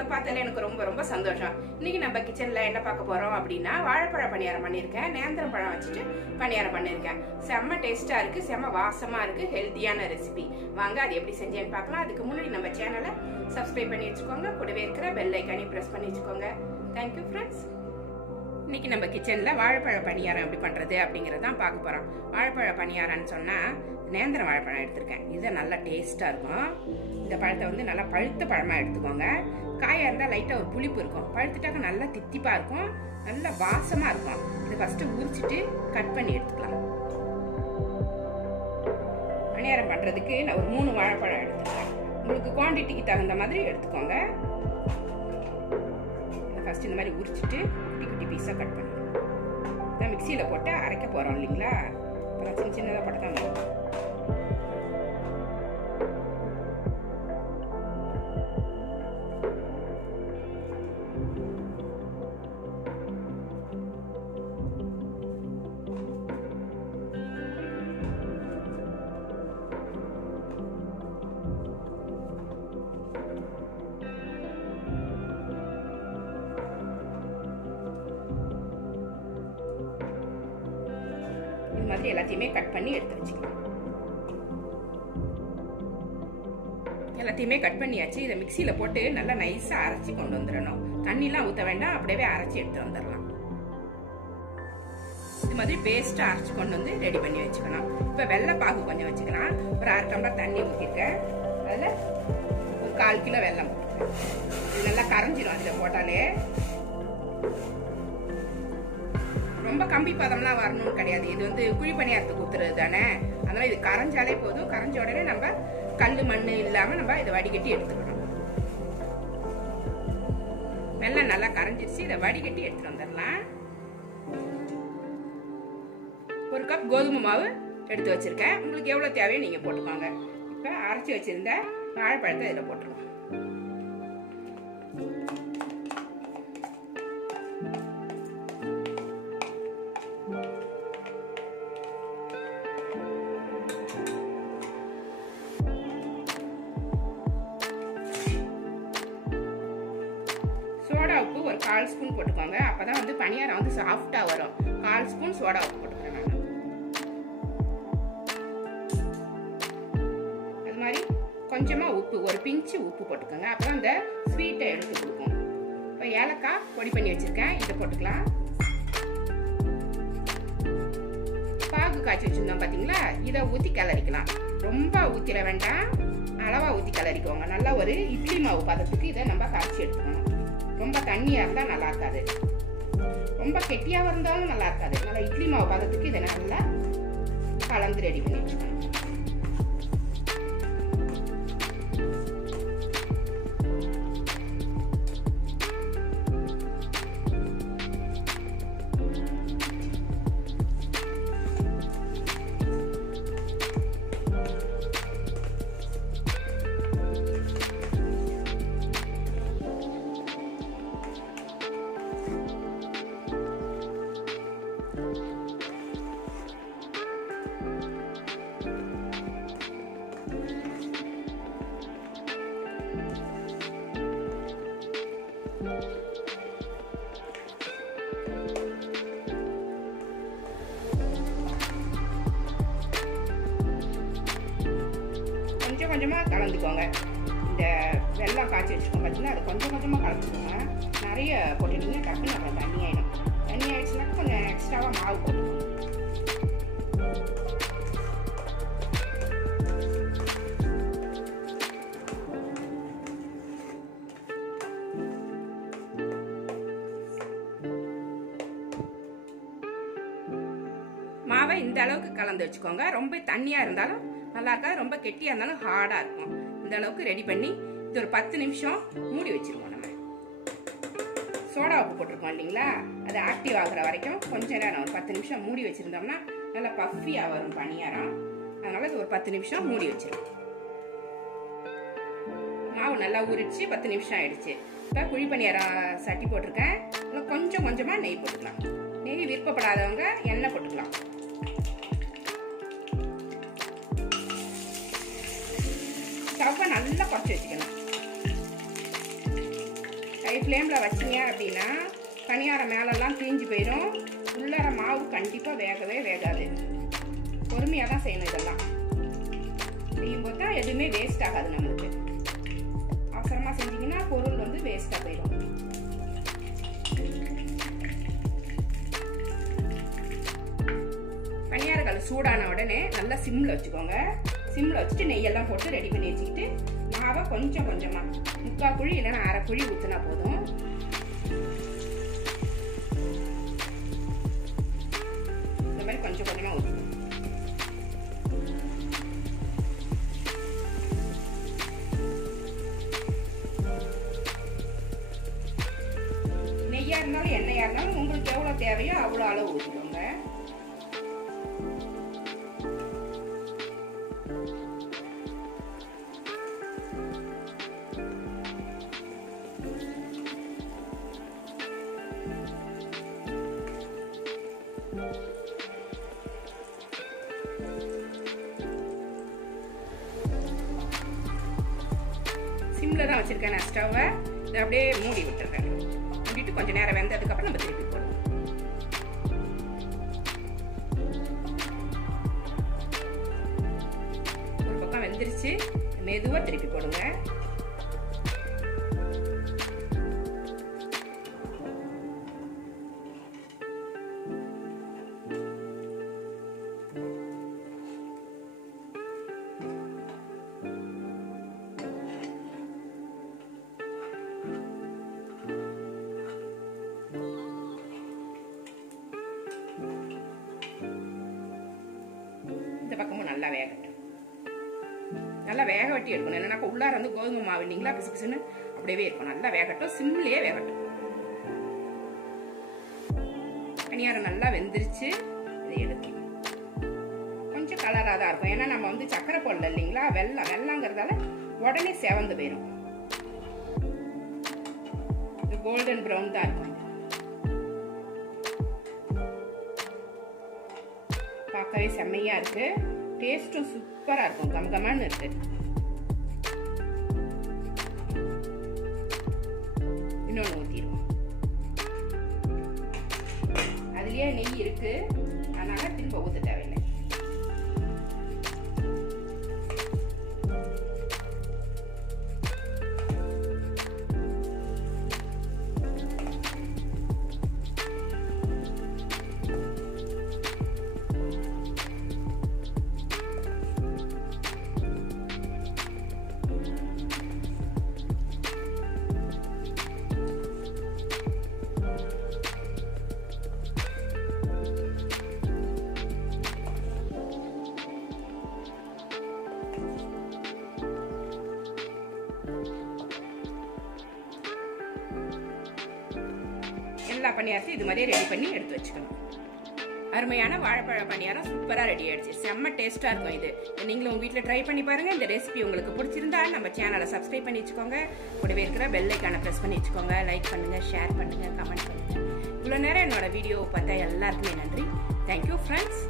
உங்களை பார்த்தாலே எனக்கு ரொம்ப ரொம்ப சந்தோஷம். இன்னைக்கு நம்ம கிச்சன்ல என்ன பார்க்க போறோம் அப்படின்னா வாழைப்பழ பணியாரம் பண்ணியிருக்கேன். நேந்திரம் பழம் வச்சுட்டு பணியாரம் பண்ணியிருக்கேன். செம்ம டேஸ்டா இருக்கு, செம்ம வாசமா இருக்கு, ஹெல்த்தியான ரெசிபி. வாங்க அது எப்படி செஞ்சேன்னு பார்க்கலாம். அதுக்கு முன்னாடி நம்ம சேனலை சப்ஸ்கிரைப் பண்ணி வச்சுக்கோங்க, கூடவே இருக்கிற பெல் ஐக்கானையும் பிரஸ் பண்ணி வச்சுக்கோங்க. Thank you friends. இன்னைக்கு நம்ம கிச்சன்ல வாழைப்பழ பணியாரம் எப்படி பண்றது அப்படிங்கறதான் பார்க்க போறோம். வாழைப்பழ பணியாரம்னு சொன்னா நேந்திரம் வாழைப்பழம் எடுத்திருக்கேன். இது நல்லா டேஸ்டா இருக்கும். இந்த பழத்தை வந்து நல்லா பழுத்த பழமா எடுத்துக்கோங்க. காயா இருந்தா லைட்டா ஒரு புளிப்பு இருக்கும், பழுத்துட்டாக்க நல்லா தித்திப்பா இருக்கும், நல்ல வாசமா இருக்கும். இதை ஃபர்ஸ்ட் உரிச்சிட்டு கட் பண்ணி எடுத்துக்கலாம். பணியாரம் பண்றதுக்கு நான் ஒரு 3 வாழைப்பழம் எடுத்துக்கிறேன். உங்களுக்கு குவான்டிட்டிக்கு தகுந்த மாதிரி எடுத்துக்கோங்க. ஃபர்ஸ்ட் இந்த மாதிரி உரிச்சிட்டு குட்டி குட்டி பீஸாக கட் பண்ணிடுவோம். மிக்சியில் போட்டு அரைக்க போகிறோம் இல்லைங்களா, அப்புறம் சின்ன சின்னதாக போட்டு தான் வரும். மாதிரி எல்லாத்தையுமே கட் பண்ணி எடுத்து வச்சுக்கலாம். எல்லாத்தையுமே கட் பண்ணியாச்சு. இதை மிக்சியில போட்டு நல்லா நைஸா அரைச்சி கொண்டு வந்துடணும். தண்ணிலாம் ஊற்ற வேண்டாம், அப்படியே அரைச்சி எடுத்து வந்துடலாம். இது மாதிரி பேஸ்டா அரைச்சி கொண்டு வந்து ரெடி பண்ணி வச்சுக்கணும். இப்ப வெள்ளை பாகு கொஞ்சம் வச்சுக்கலாம். ஒரு 1/2 டம்ளர் தண்ணி ஊற்றிருக்கேன். அதுல ஒரு 1/4 கிலோ வெல்லம் போட்டுருக்கேன். இது நல்லா கரைஞ்சிடும் அதுல போட்டாலே. ரொம்ப கம்பி பதம்லாம் வரணும்னு கிடையாது. இது வந்து குழி பணியாரத்துக்கு ஊத்துறது தானே, அதனால இது கரைஞ்சாலே போதும். கரைஞ்ச உடனே நம்ம கல் மண் இல்லாம நம்ம இதை வடிகட்டி எடுத்துக்கணும். வெல்லம் நல்லா கரைஞ்சிருச்சு, இதை வடிகட்டி எடுத்துட்டு வந்துடலாம். 1 கப் கோதுமை மாவு எடுத்து வச்சிருக்கேன். உங்களுக்கு எவ்வளவு தேவையோ நீங்க போட்டுக்கோங்க. இப்ப அரைச்சி வச்சிருந்த வாழைப்பழத்தை இதுல போட்டுருவோம். சோடா உப்பு ஒரு 1/4 ஸ்பூன் போட்டுக்கோங்க. அப்பதான் வந்து பணியாரம் வந்து சாஃப்டா வரும். 1/4 ஸ்பூன் சோடா உப்பு போட்டுக்கிறேன் நான். அது மாதிரி கொஞ்சமா உப்பு, ஒரு பிஞ்சு உப்பு போட்டுக்கோங்க. அப்பதான் அந்த ஸ்வீட்டை எடுத்து கொடுக்கும். இப்போ ஏலக்காய் பொடி பண்ணி வச்சிருக்கேன், இதை போட்டுக்கலாம். பாகு காய்ச்சி வச்சிருந்தோம் பாத்தீங்களா, இதை ஊத்தி கிளறிக்கலாம். ரொம்ப ஊத்திட வேண்டாம், அளவா ஊத்தி கிளறிக்கோங்க. நல்லா ஒரு இட்லி மாவு பதத்துக்கு இதை நம்ம காய்ச்சி எடுத்துக்கணும். ரொம்ப தண்ணியா இருந்தா நல்லா இருக்காது, ரொம்ப கெட்டியா இருந்தாலும் நல்லா இருக்காது. நல்லா இட்லி மாவு பதத்துக்கு இதை நல்லா கலந்து ரெடி பண்ணி வச்சுக்கணும். கொஞ்சமா கலந்துக்கோங்க. இந்த வெல்லம் காய்ச்சி வச்சுக்கோங்க பார்த்தீங்கன்னா, அது கொஞ்சம் கொஞ்சமா கலந்துக்கோங்க. நிறைய போட்டுட்டீங்கன்னா டக்குன்னு அப்புறம் தண்ணி ஆயிடும். தண்ணி ஆயிடுச்சுன்னா கொஞ்சம் எக்ஸ்ட்ராவா மாவு போட்டுக்கோங்க. மாவை இந்த அளவுக்கு கலந்து வச்சுக்கோங்க. ரொம்ப தண்ணியா இருந்தாலும் நல்லா இருக்காது, ரொம்ப கெட்டியா இருந்தாலும் ஹார்டா இருக்கும். இந்த அளவுக்கு ரெடி பண்ணி இது ஒரு 10 நிமிஷம் மூடி வச்சிருவோம். நம்ம சோடா உப்பு போட்டிருக்கோம் இல்லைங்களா, அது ஆக்டிவ் ஆகுற வரைக்கும் கொஞ்ச நேரம் ஒரு 10 நிமிஷம் மூடி வச்சிருந்தோம்னா நல்லா பஃபியா வரும் பணியாரம். அதனால இது ஒரு 10 நிமிஷம் மூடி வச்சிருவோம். மாவு நல்லா ஊறிடுச்சு, 10 நிமிஷம் ஆயிடுச்சு. இப்போ குழி பணியாரம் சட்டி போட்டிருக்கேன். கொஞ்சம் கொஞ்சமா நெய் போட்டுக்கலாம். நெய் விருப்பப்படாதவங்க எண்ணெய் போட்டுக்கலாம். ஸ்டவ்வை நல்லா குறைச்சி வச்சுக்கணும். ஃப்ளேமில் வச்சிங்க அப்படின்னா பணியாரம் மேலெல்லாம் தீஞ்சு போயிடும். உள்ளார மாவு கண்டிப்பாக வேகவே வேகாது. பொறுமையாக தான் செய்யணும். இதெல்லாம் செய்யும்போது தான் எதுவுமே வேஸ்ட் ஆகாது. நம்மளுக்கு அவசரமாக செஞ்சிங்கன்னா பொருள் வந்து வேஸ்ட்டாக போயிடும். பணியாரக்கல் சூடான உடனே நல்லா சிம்மில் வச்சுக்கோங்க. சிம்மில் வச்சுட்டு நெய்யெல்லாம் போட்டு ரெடி பண்ணி வச்சுக்கிட்டு மாவை கொஞ்சம் கொஞ்சமாக 3/4 குழி இல்லைன்னா 1/2 குழி ஊற்றினா போதும். இந்த மாதிரி கொஞ்சம் கொஞ்சமாக ஊற்றிக்கணும். நெய்யாக இருந்தாலும் எண்ணெயாக இருந்தாலும் உங்களுக்கு எவ்வளோ தேவையோ அவ்வளோ அளவு ஊற்றிக்கோங்க. சிம்ல தான் வச்சிருக்கேன் நான் ஸ்டவ்வை. இதை அப்படியே மூடி விட்டுறேன். மூடிட்டு கொஞ்சம் நேரம் வெந்ததுக்கப்புறம் நம்ம திருப்பி போடுவோம். ஒரு பக்கம் வெந்துருச்சு. மெதுவாக திருப்பி போடுங்க. பக்கமும் நல்லா வேகட்டும். நல்லா வேக வெட்டி எடுக்கணும். இல்லைன்னா உள்ளார வந்து கோதுமை மாவு இல்லைங்களா, பிசு பிசுன்னு அப்படியே இருக்கும். நல்லா வேகட்டும். சிம்லேயே வேகட்டும். பணியாரம் நல்லா வெந்துருச்சு. இதை எடுக்கணும். கொஞ்சம் கலராக தான் இருக்கும். ஏன்னா நம்ம வந்து சக்கரை போடல இல்லைங்களா, வெள்ளங்கிறதால உடனே செவந்து போயிடும். கோல்டன் ப்ரௌன் தான் இருக்கும். பார்க்கவே செம்மையா இருக்கு. டேஸ்டும் சூப்பரா இருக்கும். கமகமான்னு இருக்கு. இன்னொன்று ஊற்றிடுவோம். அதுலயே நெய் இருக்கு, அதனால திரும்ப ஊற்ற தேவையில்லை. எல்லா பணியாரத்தையும் இது மாதிரியே ரெடி பண்ணி எடுத்து வச்சுக்கணும். அருமையான வாழைப்பழ பணியாரம் சூப்பராக ரெடி ஆயிடுச்சு. செம்ம டேஸ்ட்டாக இருக்கும். இது நீங்களும் உங்கள் வீட்டில் ட்ரை பண்ணி பாருங்கள். இந்த ரெசிபி உங்களுக்கு பிடிச்சிருந்தா நம்ம சேனலை சப்ஸ்கிரைப் பண்ணி வச்சுக்கோங்க. கூடவே இருக்கிற பெல் ஐக்கானை ப்ரெஸ் பண்ணி வச்சுக்கோங்க. லைக் பண்ணுங்கள், ஷேர் பண்ணுங்கள், கமெண்ட் பண்ணுங்கள். இவ்வளோ நேரம் என்னோட வீடியோ பார்த்தா எல்லாருக்குமே நன்றி. Thank you friends.